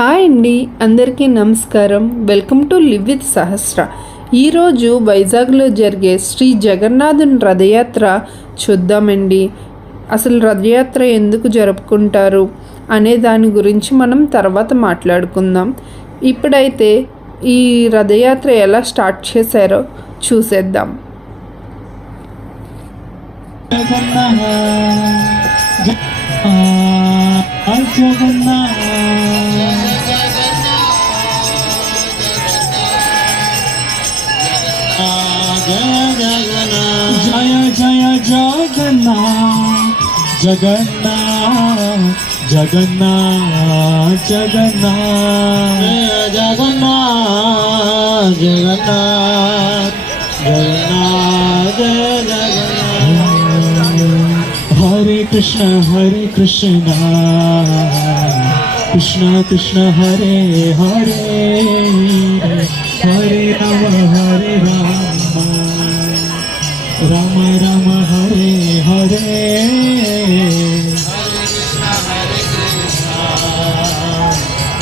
Hi అండి, అందరికీ నమస్కారం. వెల్కమ్ టు లివ్ విత్ సహస్ర. ఈరోజు వైజాగ్లో జరిగే శ్రీ జగన్నాథుని రథయాత్ర చూద్దామండి. అసలు రథయాత్ర ఎందుకు జరుపుకుంటారు అనే దాని గురించి మనం తర్వాత మాట్లాడుకుందాం. ఇప్పుడైతే ఈ రథయాత్ర ఎలా స్టార్ట్ చేశారో చూసేద్దాం. जय जय जगन्नाथ जगन्नाथ जगन्नाथ जगन्नाथ जगन्नाथ जगन्नाथ जगन्नाथ जगन्नाथ हरे कृष्ण कृष्ण कृष्ण हरे हरे हरे राम राम हरे हरे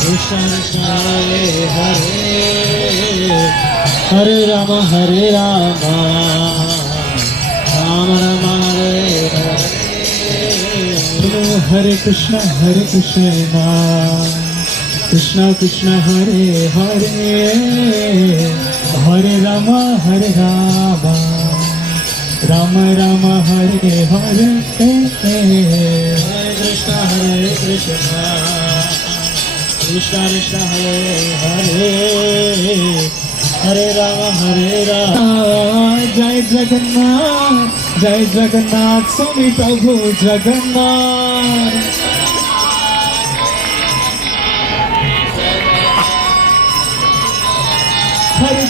कृष्ण कृष्ण हरे हरे हरे राम राम राम हरे हरे कृष्ण कृष्ण कृष्ण हरे हरे हरे राम राम राम हरे हरे कृष्ण कृष्ण कृष्ण हरे हरे हरे राम जय जगन्नाथ स्वामी प्रभु जगन्नाथ हरे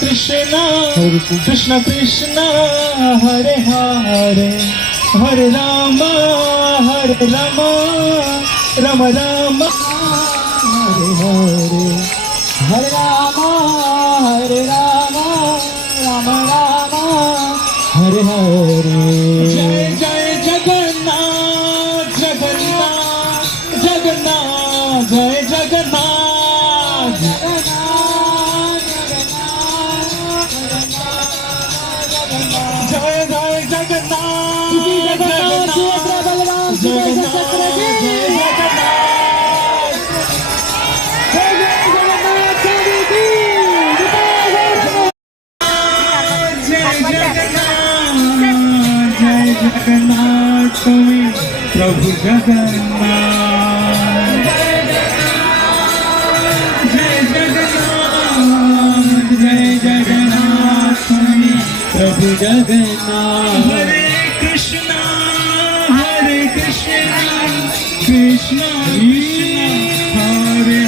कृष्ण कृष्ण कृष्ण हरे हरे हरे राम राम राम हरे हरे हरे राम राम राम हरे हरे जय जय जगन्नाथ जगन्नाथ जगन्नाथ जय जगन्नाथ जय जय जगन्नाथ जगन्नाथ स्वामी प्रभु जगन्नाथ जय जगन्नाथ स्वामी प्रभु जगन्नाथ हरे कृष्ण कृष्ण हरे हरे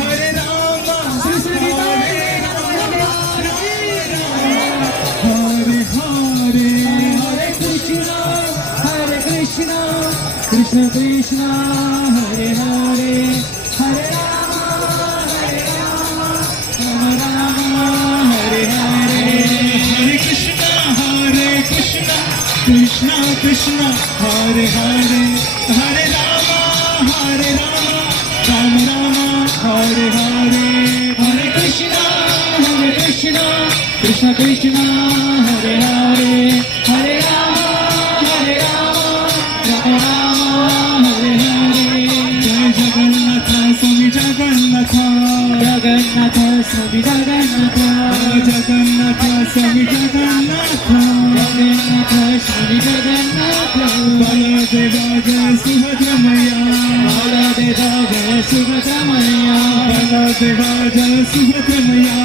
हरे राम कृष्ण कृष्ण हरे हरे हरे राम हरे हरे हरे कृष्ण कृष्ण कृष्ण हरे हरे हरे राम राम हरे हरे हरे कृष्ण कृष्ण कृष्ण हरे हरे हरे राम हरे हरे जय जगन्नाथ स्वामी जगन्नाथ जगन्नाथ स्वामी जगन्नाथ जगन्नाथ स्वामी जगन्नाथ जगन्नाथ स्वामी जगन्नाथ बलदेव जय सुभद्रा मैया बलदेव जय सुभद्रा मैया बलदेव जय सुभद्रा मैया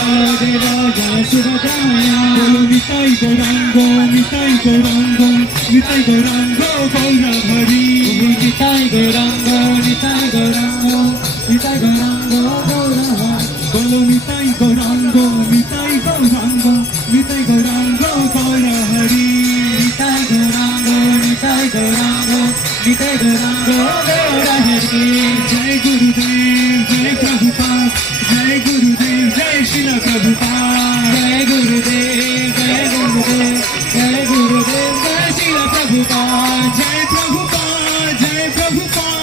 बलदेव जय सुभद्रा मैया बोलो निताई गौरांगो गौरा हरि निताई गौरांगो गौरा हरि बोलो निताई गौरांगो गौरा हरि निताई गौरांगो गौरा हरि जय गुरुदेव जय प्रभुपाद जय गुरुदेव जय श्रील प्रभुपाद जय गुरुदेव जय श्रील प्रभुपाद जय प्रभुपाद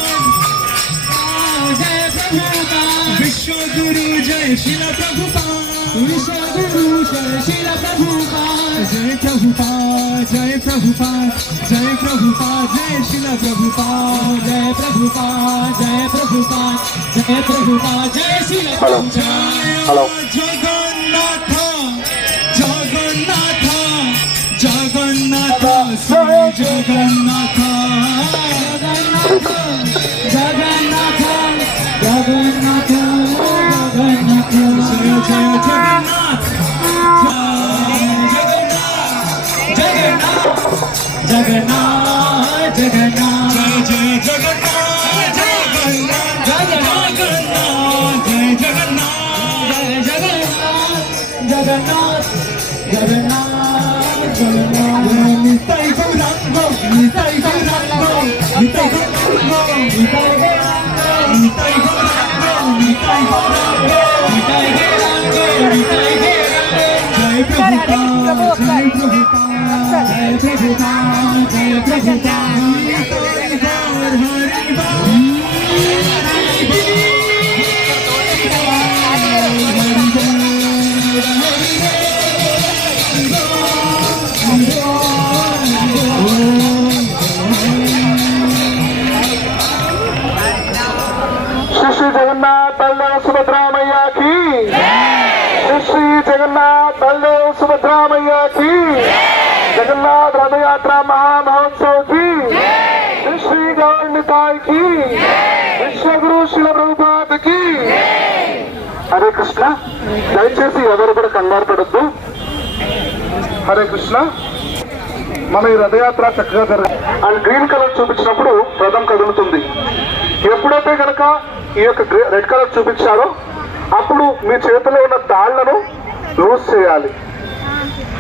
गुरु जय शिल प्रभुपाद विश्वगुरु जय शिल प्रभुपाद जय प्रभुपाद जय प्रभुपाद जय प्रभुपाद जय शिल प्रभुपाद जय प्रभुपाद जय प्रभुपाद जय प्रभुपाद जय शिल हेलो जगन्नाथ जगन्नाथ जगन्नाथ श्री जगन्नाथ जगन्नाथ जगन्नाथ जगन्नाथ जय जय जगन्नाथ जगन्नाथ जगन्नाथ जगन्नाथ जय जय जगन्नाथ जगन्नाथ जगन्नाथ जय जगन्नाथ जय जगन्नाथ जगन्नाथ जगन्नाथ जगन्नाथ निताई गौरांग निताई गौरांग निताई गौरांग निताई गौरांग निताई गौरांग निताई गौरांग निताई गौरांग निताई गौरांग जय प्रभुपाद जय प्रभुपाद जय प्रभुपाद जय प्रभुपाद हरि श्री जगन्नाथ बलदेव सुभद्रा मैया की श्री जगन्नाथ बलदेव सुभद्रा मैया की जगन्नाथ रथ यात्रा महामहोत्सव की श्री गौर निताय की विश्वगुरु शिल प्रभुपाद की हरे कृष्ण దయచేసి ఎవరు కూడా కంగారు పడొద్దు హరే కృష్ణ మన ఈ రథయాత్ర చక్కగా జరగాలి అండ్ గ్రీన్ కలర్ చూపించినప్పుడు రథం కదులుతుంది ఎప్పుడైతే కనుక ఈ యొక్క రెడ్ కలర్ చూపించారో అప్పుడు మీ చేతిలో ఉన్న తాళ్లను లూజ్ చేయాలి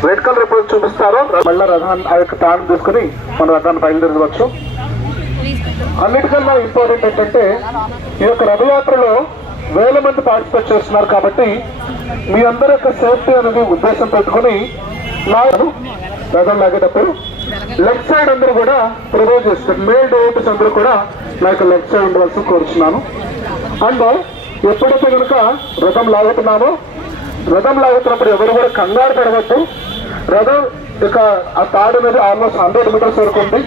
రెడ్ కలర్ ఎప్పుడు చూపిస్తారో మళ్ళీ రథాన్ని ఆ యొక్క తాళం తీసుకుని మన రథాన్ని బయలుదేరవచ్చు అన్నిటికన్నా ఇంపార్టెంట్ ఏంటంటే ఈ యొక్క రథయాత్రలో వేల మంది పార్టిసిపేట్ చేస్తున్నారు కాబట్టి మీ అందరి యొక్క సేఫ్టీ అనేది ఉద్దేశం పెట్టుకుని రథం లాగేటప్పుడు లెఫ్ట్ సైడ్ అందరూ కూడా ప్రొవైడ్ చేస్తారు మేల్ డేటర్స్ అందరూ కూడా నా యొక్క లెఫ్ట్ సైడ్ ఉండవలసి కోరుచున్నాను అండ్ ఎప్పుడైతే కనుక రథం లాగుతున్నామో రథం లాగుతున్నప్పుడు ఎవరు కూడా కంగారు పడవద్దు రథం ఇక ఆ తాడు అనేది ఆల్మోస్ట్ 100 మీటర్స్ వరకు ఉంది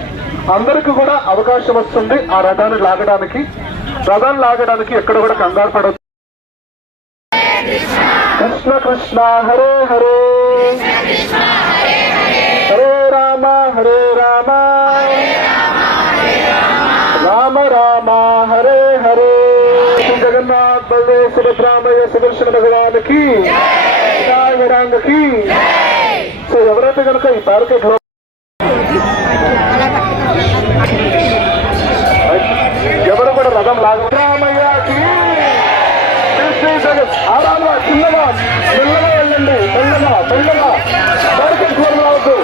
అందరికీ కూడా అవకాశం వస్తుంది ఆ రథాన్ని లాగడానికి ఎక్కడ కూడా కంగారు పడవద్దు కృష్ణ కృష్ణ హరే హరే హరే రామ హరే రామ రామ రామ హరే హరే జగన్నాథ్ బలదేవ్ సుభద్రామయ్య సుదర్శన భగవానికి విరాంగకి సో ఎవరైతే కనుక ఈ పార్క్ ఎవరు కూడా రథం రామయ్యకి ఆరామా చిన్నగా మెల్లగా వెళ్ళండి మెల్లగా పార్కింగ్ ఫ్లోర్ రావద్దు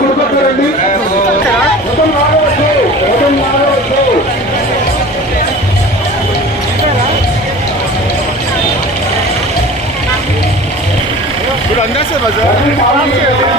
గుర్తుపెట్టండి अंदर से बाजार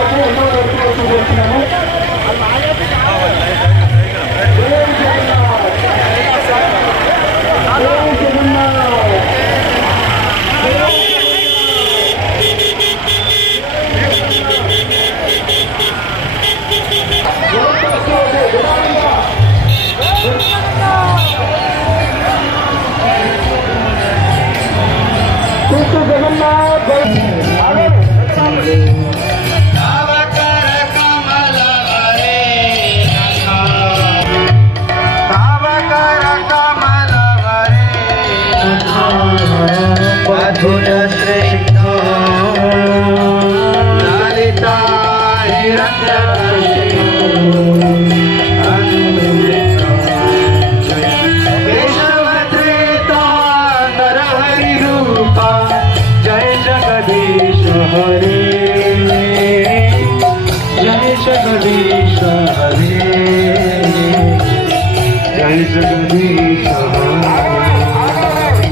जय जगदीश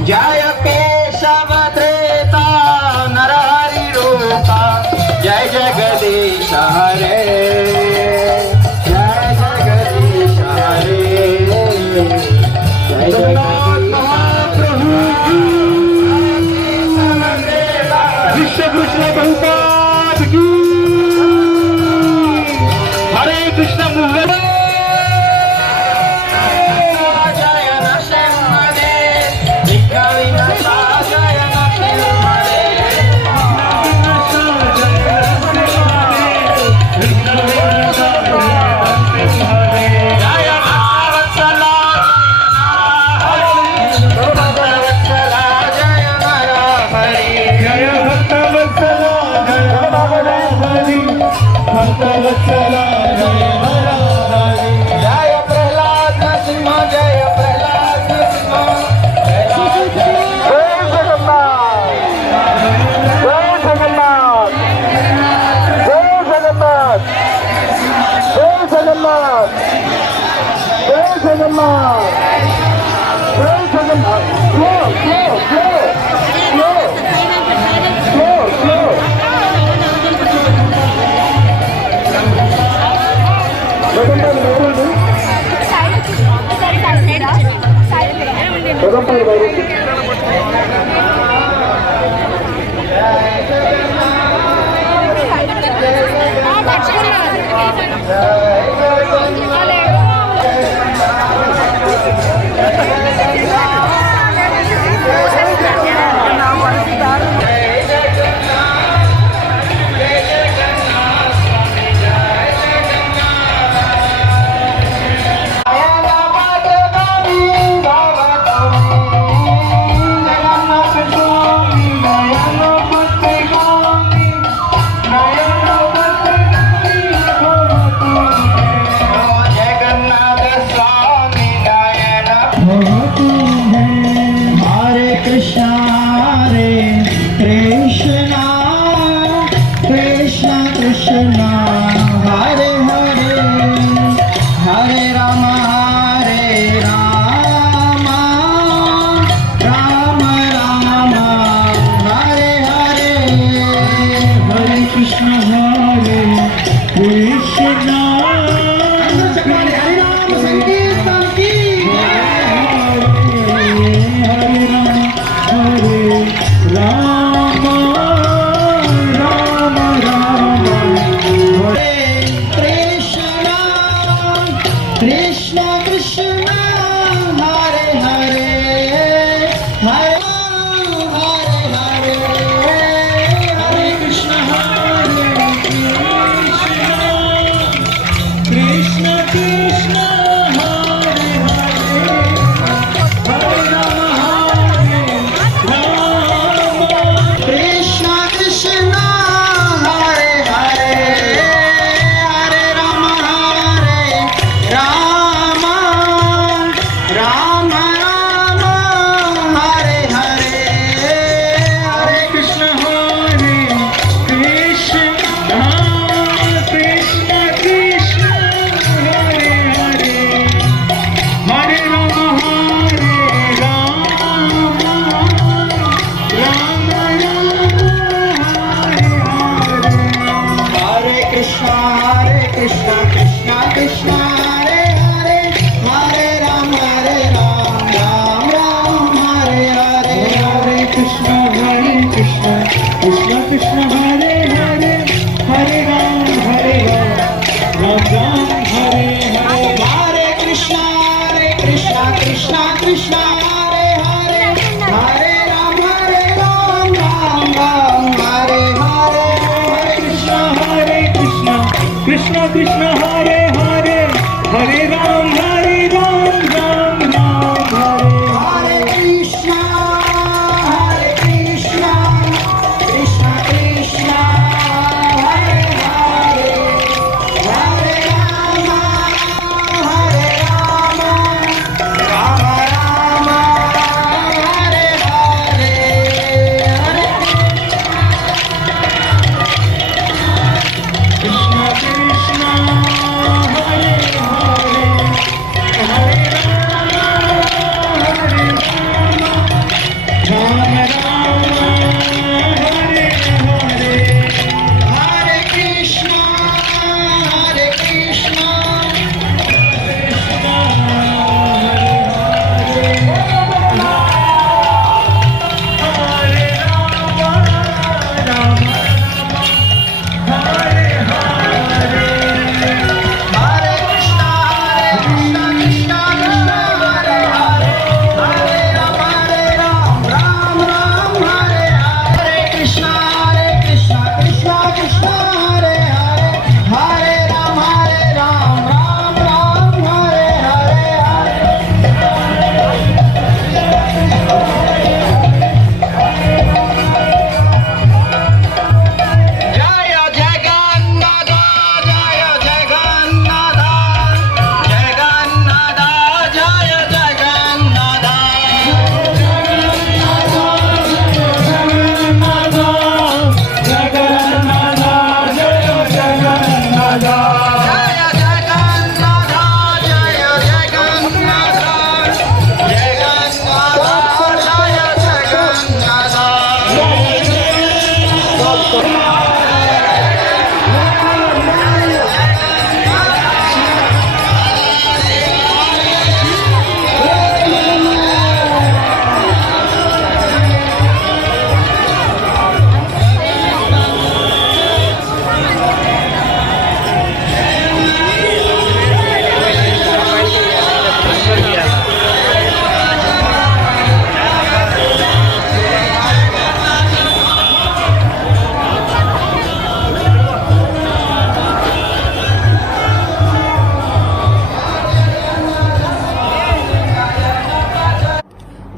जय केशव त्रेता नरहरि रूपा जय जगदीश हरे जय जगदीश हरे जय जगदीश महाप्रभु विश्व कृष्ण बहुपाद की हरे कृष्ण मुहूर्त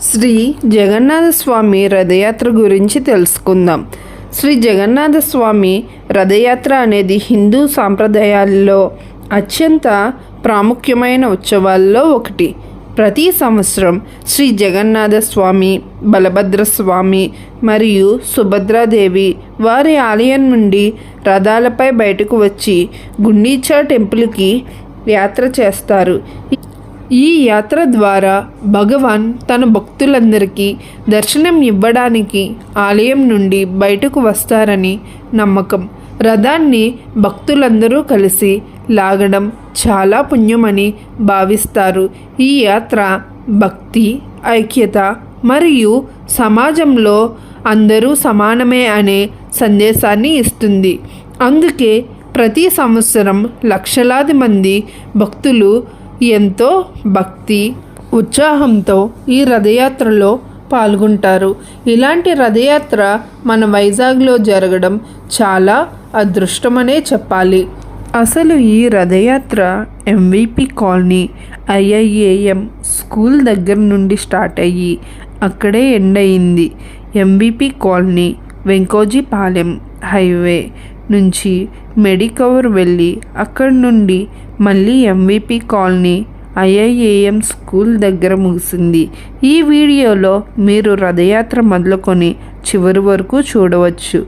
శ్రీ జగన్నాథ స్వామి రథయాత్ర గురించి తెలుసుకుందాం. శ్రీ జగన్నాథ స్వామి రథయాత్ర అనేది హిందూ సాంప్రదాయాల్లో అత్యంత ప్రాముఖ్యమైన ఉత్సవాల్లో ఒకటి. ప్రతి సంవత్సరం శ్రీ జగన్నాథ స్వామి, బలభద్ర స్వామి మరియు సుభద్రాదేవి వారి ఆలయం నుండి రథాలపై బయటకు వచ్చి గుండీచా టెంపుల్కి యాత్ర చేస్తారు. ఈ యాత్ర ద్వారా భగవాన్ తన భక్తులందరికీ దర్శనం ఇవ్వడానికి ఆలయం నుండి బయటకు వస్తారని నమ్మకం. రథాన్ని భక్తులందరూ కలిసి లాగడం చాలా పుణ్యమని భావిస్తారు. ఈ యాత్ర భక్తి, ఐక్యత మరియు సమాజంలో అందరూ సమానమే అనే సందేశాన్ని ఇస్తుంది. అందుకే ప్రతి సంవత్సరం లక్షలాది మంది భక్తులు ఎంతో భక్తి, ఉత్సాహంతో ఈ రథయాత్రలో పాల్గొంటారు. ఇలాంటి రథయాత్ర మన వైజాగ్లో జరగడం చాలా అదృష్టమనే చెప్పాలి. అసలు ఈ రథయాత్ర ఎంవిపి కాలనీ IIAM స్కూల్ దగ్గర నుండి స్టార్ట్ అయ్యి అక్కడే ఎండ్ అయింది. ఎంవిపి కాలనీ వెంకోజీపాలెం హైవే నుంచి మెడికవర్ వెళ్ళి అక్కడి నుండి మళ్ళీ ఎంవిపి కాలనీ IIAM స్కూల్ దగ్గర ముగిసింది. ఈ వీడియోలో మీరు రథయాత్ర మొదలుకొని చివరి వరకు చూడవచ్చు.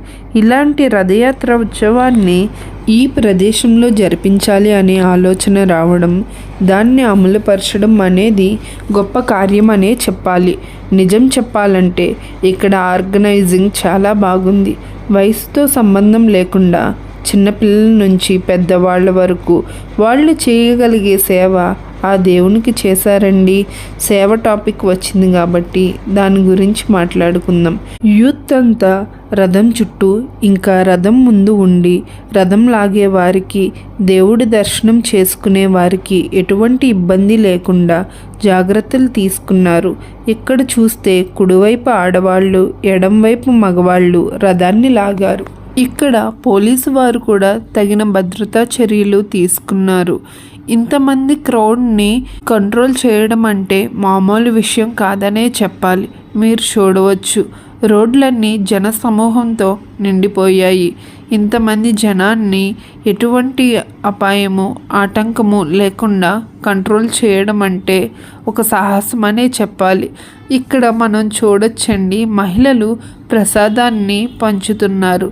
ఇలాంటి రథయాత్ర ఉత్సవాన్ని ఈ ప్రదేశంలో జరిపించాలి అనే ఆలోచన రావడం, దాన్ని అమలుపరచడం అనేది గొప్ప కార్యం అనే చెప్పాలి. నిజం చెప్పాలంటే ఇక్కడ ఆర్గనైజింగ్ చాలా బాగుంది. వయసుతో సంబంధం లేకుండా చిన్నపిల్లల నుంచి పెద్దవాళ్ళ వరకు వాళ్ళు చేయగలిగే సేవ ఆ దేవునికి చేశారండి. సేవ టాపిక్ వచ్చింది కాబట్టి దాని గురించి మాట్లాడుకుందాం. యూత్ అంతా రథం చుట్టూ ఇంకా రథం ముందు ఉండి రథం లాగే వారికి, దేవుడి దర్శనం చేసుకునే వారికి ఎటువంటి ఇబ్బంది లేకుండా జాగ్రత్తలు తీసుకున్నారు. ఇక్కడ చూస్తే కుడివైపు ఆడవాళ్ళు, ఎడంవైపు మగవాళ్ళు రథాన్ని లాగారు. ఇక్కడ పోలీసు వారు కూడా తగిన భద్రతా చర్యలు తీసుకున్నారు. ఇంతమంది క్రౌడ్ని కంట్రోల్ చేయడం అంటే మామూలు విషయం కాదనే చెప్పాలి. మీరు చూడవచ్చు, రోడ్లన్నీ జన సమూహంతో నిండిపోయాయి. ఇంతమంది జనాన్ని ఎటువంటి అపాయము, ఆటంకము లేకుండా కంట్రోల్ చేయడం అంటే ఒక సాహసం అనే చెప్పాలి. ఇక్కడ మనం చూడొచ్చండి, మహిళలు ప్రసాదాన్ని పంచుతున్నారు.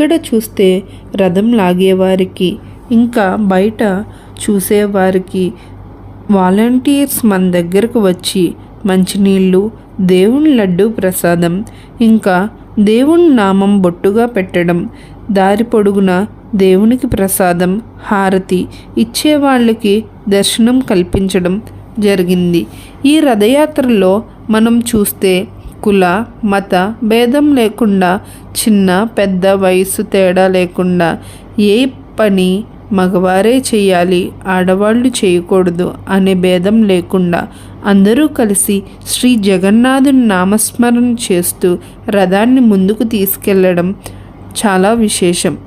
ఇక్కడ చూస్తే రథం లాగేవారికి ఇంకా బయట చూసేవారికి వాలంటీర్స్ మన దగ్గరకు వచ్చి మంచినీళ్ళు, దేవుని లడ్డు ప్రసాదం, ఇంకా దేవుని నామం బొట్టుగా పెట్టడం, దారి పొడుగున దేవునికి ప్రసాదం, హారతి ఇచ్చే వాళ్ళకి దర్శనం కల్పించడం జరిగింది. ఈ రథయాత్రలో మనం చూస్తే కుల మత భేదం లేకుండా, చిన్న పెద్ద వయసు తేడా లేకుండా, ఏ పని మగవారే చేయాలి, ఆడవాళ్ళు చేయకూడదు అనే భేదం లేకుండా అందరూ కలిసి శ్రీ జగన్నాథుని నామస్మరణ చేస్తూ రథాన్ని ముందుకు తీసుకెళ్లడం చాలా విశేషం.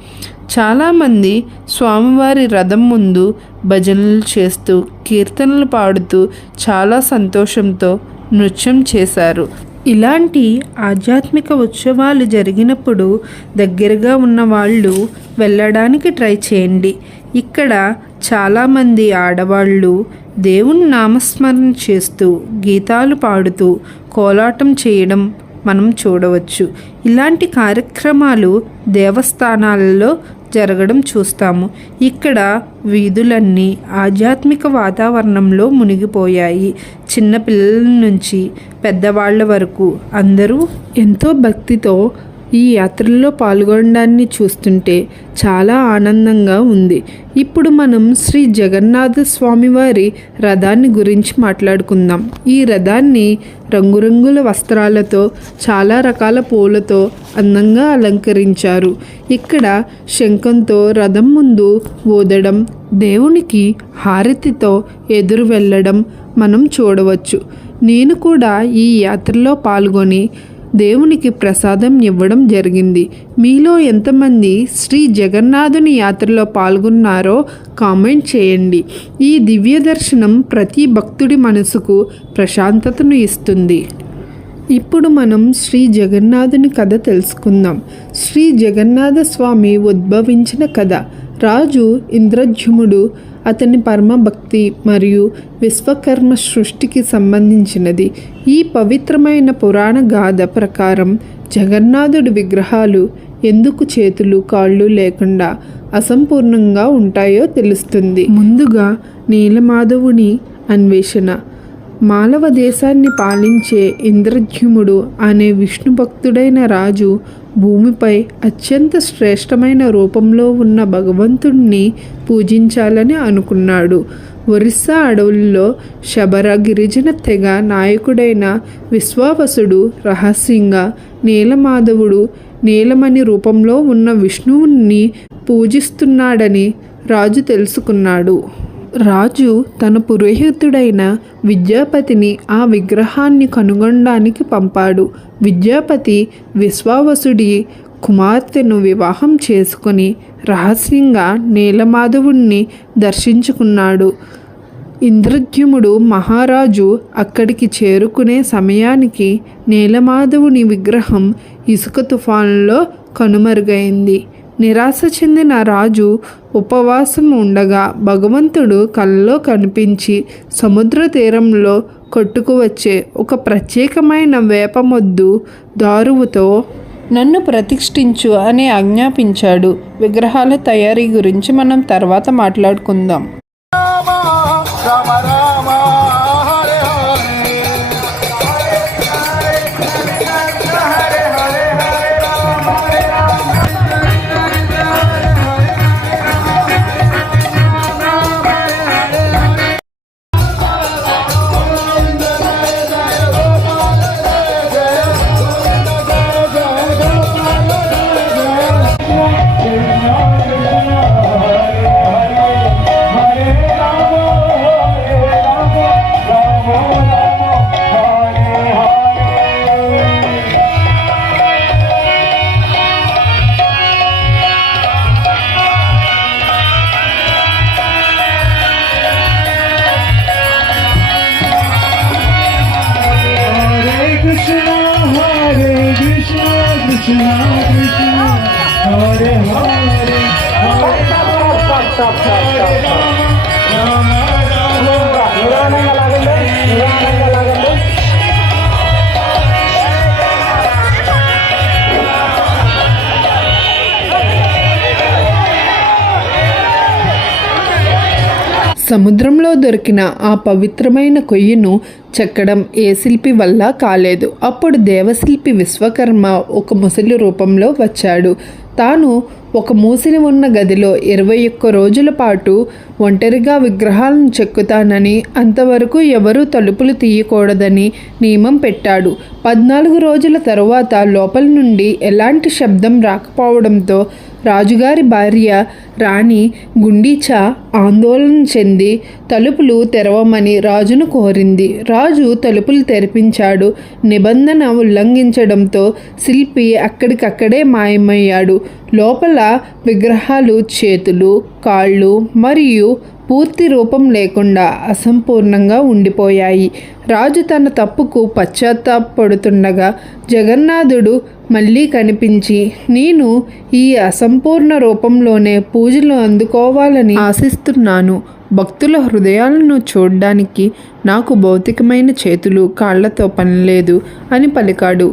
చాలామంది స్వామివారి రథం ముందు భజనలు చేస్తూ, కీర్తనలు పాడుతూ చాలా సంతోషంతో నృత్యం చేశారు. ఇలాంటి ఆధ్యాత్మిక ఉత్సవాలు జరిగినప్పుడు దగ్గరగా ఉన్న వాళ్ళు వెళ్ళడానికి ట్రై చేయండి. ఇక్కడ చాలామంది ఆడవాళ్ళు దేవుని నామస్మరణ చేస్తూ, గీతాలు పాడుతూ, కోలాటం చేయడం మనం చూడవచ్చు. ఇలాంటి కార్యక్రమాలు దేవస్థానాలలో జరగడం చూస్తాము. ఇక్కడ వీధులన్నీ ఆధ్యాత్మిక వాతావరణంలో మునిగిపోయాయి. చిన్నపిల్లల నుంచి పెద్దవాళ్ళ వరకు అందరూ ఎంతో భక్తితో ఈ యాత్రల్లో పాల్గొనడాన్ని చూస్తుంటే చాలా ఆనందంగా ఉంది. ఇప్పుడు మనం శ్రీ జగన్నాథ స్వామివారి రథాన్ని గురించి మాట్లాడుకుందాం. ఈ రథాన్ని రంగురంగుల వస్త్రాలతో, చాలా రకాల పూలతో అందంగా అలంకరించారు. ఇక్కడ శంఖంతో రథం ముందు ఊదడం, దేవునికి హారతితో ఎదురు వెళ్ళడం మనం చూడవచ్చు. నేను కూడా ఈ యాత్రలో పాల్గొని దేవునికి ప్రసాదం ఇవ్వడం జరిగింది. మీలో ఎంతమంది శ్రీ జగన్నాథుని యాత్రలో పాల్గొన్నారో కామెంట్ చేయండి. ఈ దివ్య దర్శనం ప్రతి భక్తుడి మనసుకు ప్రశాంతతను ఇస్తుంది. ఇప్పుడు మనం శ్రీ జగన్నాథుని కథ తెలుసుకుందాం. శ్రీ జగన్నాథ స్వామి ఉద్భవించిన కథ. రాజు ఇంద్రద్యుమ్నుడు అతని పరమభక్తి మరియు విశ్వకర్మ సృష్టికి సంబంధించినది. ఈ పవిత్రమైన పురాణ గాథ ప్రకారం జగన్నాథుడి విగ్రహాలు ఎందుకు చేతులు కాళ్ళు లేకుండా అసంపూర్ణంగా ఉంటాయో తెలుస్తుంది. ముందుగా నీలమాధవుని అన్వేషణ. మాలవ దేశాన్ని పాలించే ఇంద్రద్యుమ్నుడు అనే విష్ణు భక్తుడైన రాజు భూమిపై అత్యంత శ్రేష్టమైన రూపంలో ఉన్న భగవంతుణ్ణి పూజించాలని అనుకున్నాడు. ఒరిస్సా అడవుల్లో శబర గిరిజన తెగ నాయకుడైన విశ్వావసుడు రహస్యంగా నీలమాధవుడు నీలమణి రూపంలో ఉన్న విష్ణువుని పూజిస్తున్నాడని రాజు తెలుసుకున్నాడు. రాజు తన పురోహితుడైన విద్యాపతిని ఆ విగ్రహాన్ని కనుగొనడానికి పంపాడు. విద్యాపతి విశ్వావసుడి కుమార్తెను వివాహం చేసుకొని రహస్యంగా నీలమాధవుణ్ణి దర్శించుకున్నాడు. ఇంద్రద్యుమ్నుడు మహారాజు అక్కడికి చేరుకునే సమయానికి నీలమాధవుని విగ్రహం ఇసుక తుఫానులో కనుమరుగైంది. నిరాశ చెందిన రాజు ఉపవాసం ఉండగా భగవంతుడు కలలో కనిపించి సముద్ర తీరంలో కొట్టుకు వచ్చే ఒక ప్రత్యేకమైన వేపమొద్దు దారువుతో నన్ను ప్రతిష్ఠించు అని ఆజ్ఞాపించాడు. విగ్రహాల తయారీ గురించి మనం తర్వాత మాట్లాడుకుందాం. రామ రామ హరే హరే సముద్రంలో దొరికిన ఆ పవిత్రమైన కొయ్యను చెక్కడం ఏ శిల్పి వల్ల కాలేదు. అప్పుడు దేవశిల్పి విశ్వకర్మ ఒక ముసలి రూపంలో వచ్చాడు. తాను ఒక మూసిని ఉన్న గదిలో 21 రోజుల పాటు ఒంటరిగా విగ్రహాలను చెక్కుతానని, అంతవరకు ఎవరూ తలుపులు తీయకూడదని నియమం పెట్టాడు. 14 రోజుల తరువాత లోపల నుండి ఎలాంటి శబ్దం రాకపోవడంతో రాజుగారి భార్య రాణి గుండీచా ఆందోళన చెంది తలుపులు తెరవమని రాజును కోరింది. రాజు తలుపులు తెరిపించాడు. నిబంధన ఉల్లంఘించడంతో శిల్పి అక్కడికక్కడే మాయమయ్యాడు. లోపల విగ్రహాలు చేతులు, కాళ్ళు మరియు పూర్తి రూపం లేకుండా అసంపూర్ణంగా ఉండిపోయాయి. రాజు తన తప్పుకు పశ్చాత్తాపడుతుండగా జగన్నాథుడు మళ్ళీ కనిపించి, నేను ఈ అసంపూర్ణ రూపంలోనే పూజలు అందుకోవాలని ఆశిస్తున్నాను. భక్తుల హృదయాలను చూడ్డానికి నాకు భౌతికమైన చేతులు, కాళ్లతో పనిలేదు అని పలికాడు.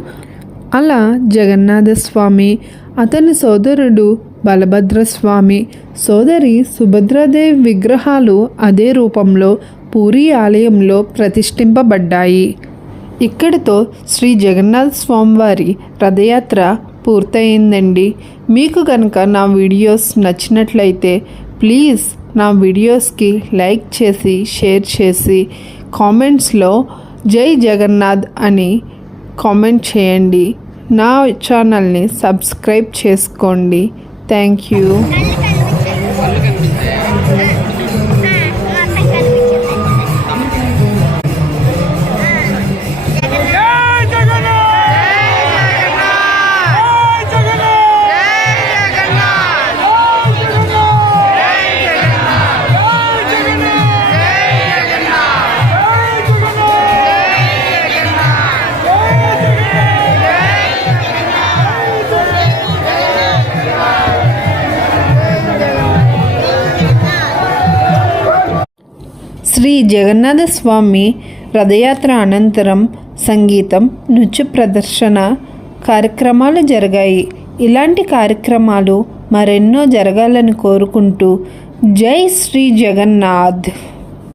అలా జగన్నాథస్వామి, అతని సోదరుడు బలభద్రస్వామి, సోదరి సుభద్రాదేవి విగ్రహాలు అదే రూపంలో పూరీ ఆలయంలో ప్రతిష్ఠింపబడ్డాయి. ఇక్కడితో శ్రీ జగన్నాథ స్వామివారి రథయాత్ర పూర్తయిందండి. మీకు కనుక నా వీడియోస్ నచ్చినట్లయితే ప్లీజ్ నా వీడియోస్కి లైక్ చేసి, షేర్ చేసి, కామెంట్స్లో జై జగన్నాథ్ అని కామెంట్ చేయండి. నా ఛానల్ని సబ్స్క్రైబ్ చేసుకోండి. Thank you. శ్రీ జగన్నాథ స్వామి రథయాత్ర అనంతరం సంగీతం, నృత్య ప్రదర్శన కార్యక్రమాలు జరిగాయి. ఇలాంటి కార్యక్రమాలు మరెన్నో జరగాలని కోరుకుంటూ జై శ్రీ జగన్నాథ్.